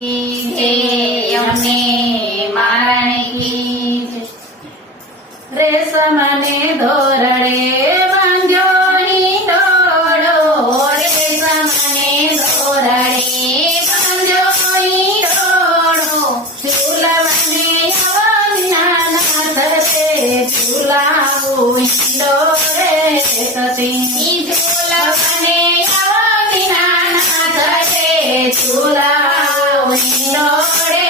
અમને મારણી રેશમને ધોરડે બાંધ્યો હિંડોળો રેશમને ધોરડે બાંધ્યો હિંડોળો ઝૂલવાને યવનિયા નાથે ઝૂલાવું હિંડોળે કતી ઝૂલવાને યવનિયા નાથે ઝૂલાવું હિંડોળે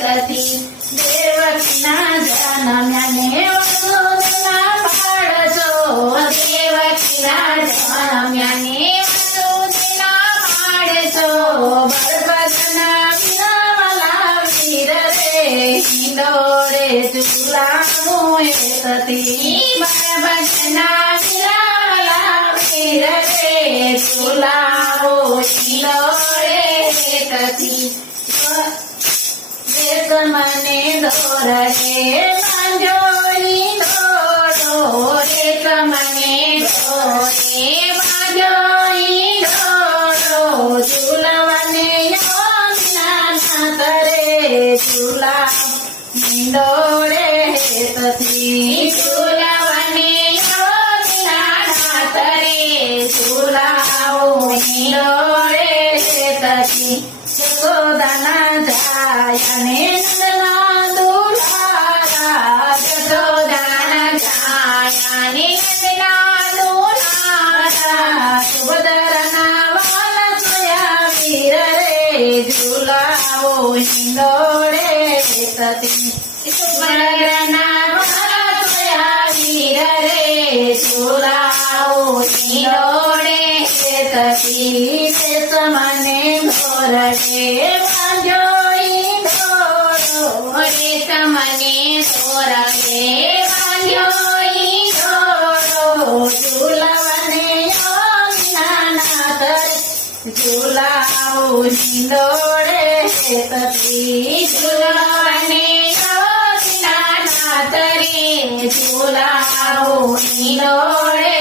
કતી દેવકીના જનમ્યાને વસુદેવના પાડજો દેવકીના જનમ્યાને વસુદેવના પાડજો બળભદ્રના વિનાવાલા વીર રે હિંડોળે ઝૂલાવું એકતી બળભદ્રના વિનાવાલા વીર રે ઝૂલાવું હિંડોળે એકતી રેશમને ધોરડે બાંધ્યો હિંડોળો રેશમને ધોરડે બાંધ્યો હિંડોળો ઝૂલવાને યવનિયા નાથે ઝૂલા હિંડોળે કતી ઝૂલવાને યવનિયા નાથે ઝૂલાવું હિંડોળે કતી જશોદાના જાયાને નંદના દુલારા જશોદાના જાયાને નંદના દુલારા સુભદ્રના વાલા સોયા વીર રે ઝૂલાવો હિંડોળે કતી સુભદ્રના વાલા સોયા વીર રે ઝૂલાવો હિંડોળે કતી રેશમને ધોરડે બાંધ્યો હિંડોળો રેશમને ધોરડે બાંધ્યો હિંડોળો ઝૂલવાને યવનિયા નાથે ઝૂલાવું હિંડોળે કતી ઝૂલવાને યવનિયા નાથે ઝૂલાવું હિંડોળે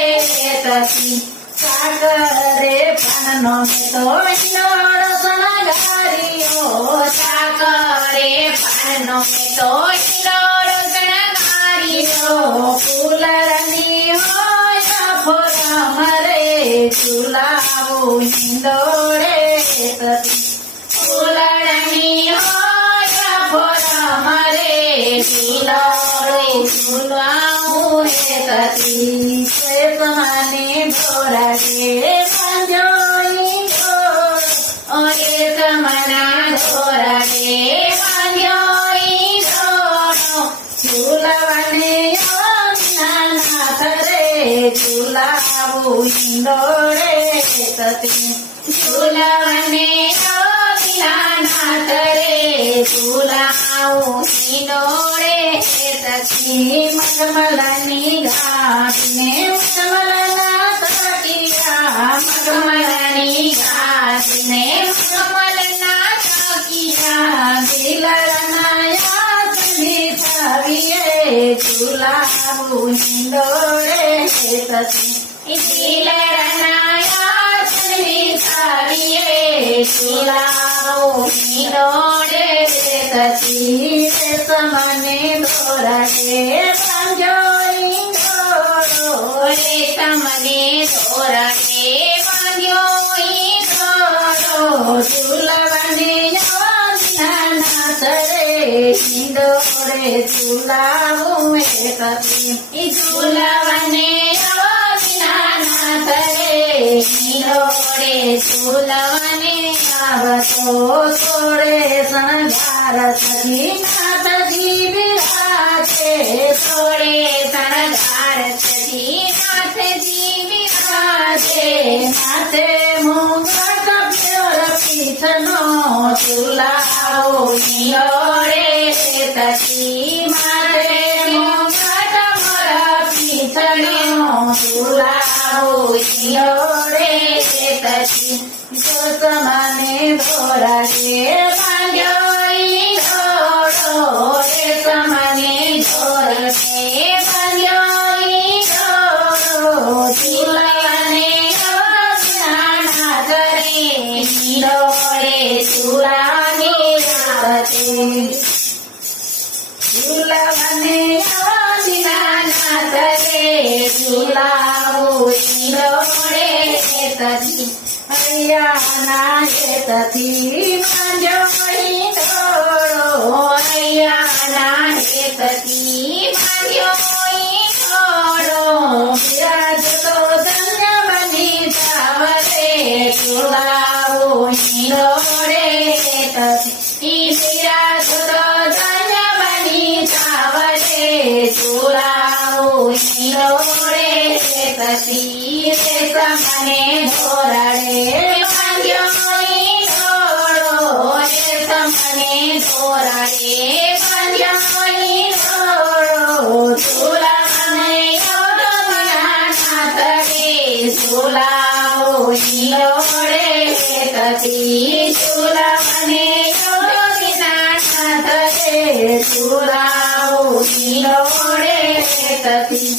કતી સાકરે પાનનો મેતો હિંડોળો શણગાર્યો સાકરે પાનનો મેતો હિંડોળો શણગાર્યો ફૂલરની હોય ફોરમ રે ઝૂલાવું હિંડોળે કતી ફૂલરની હોય ફોરમ રે ઝૂલાવો ઝૂલાવું કતી રેશમને ધોરડે બાંધ્યો હિંડોળો રેશમના ધોરડે બાંધ્યો હિંડોળો ઝૂલવાને યવનિયા નાથે ઝૂલાવું હિંડોળે કતી ઝૂલવાને યવનિયા નાથે ઝૂલાવું હિંડોળે કતી મખમલની ઘાટીને મખમલના તકિયા મખમલની ઘાટીને મખમલના તકિયા દિલરના યાદની થવીએ ઝૂલાવું હિંડોળે કતી દિલરના યાદની થવીએ ઝૂલાવું હિંડોળે કતી રેશમને ધોરડે બાંધ્યો હિંડોળો રેશમને ધોરડે બાંધ્યો હિંડોળો ઝૂલવાને યવનિયા નાથે હિંડોળે ઝૂલાવું કતી ઝૂલવાને યવનિયા નાથે હિંડોળે ઝૂલવાને આવતો સોળે શણગાર સજી નાથજી બિરાજે સોળે શણગાર સજી નાથજી બિરાજે માથે મુગટ પ્યોર પીઠનો ઝૂલાવો હિંડોળે કતી માથે મુગટ મોર પીઠનો ઝૂલાવો હિંડોળે કતી રેશમને ધોરડે બાંધ્યો હિંડોળો રેશમને ધોરડે બાંધ્યો હિંડોળો ઝૂલવાને યવનિયા નાથે હિંડોળે ઝૂલાવી ઝુલાવાને દીનાનાથ રે ઝુલાવું ઈંડોળે હેતથી હૈયાના હેતથી માંજો ઈંડોળો હૈયાના હેતથી માંજો ઈંડોળો બિરાજતો ધન્ય બની જાવ રે ઝુલાવું ઈંડોળે હેતથી બિરાજતો ધન્ય બની જાવ રે ઝુલાવું ઈંડોળે હેતથી રેશમને ધોરડે બાંધ્યો ઈંડોળો રેશમને ધોરડે બાંધ્યો ઈંડોળો ઝુલાવાને દીનાનાથ રે ઝુલાવું ઈંડોળે હેતથી ઝુલાવાને દીનાનાથ રે ઝુલાવું ઈંડોળે હેતથી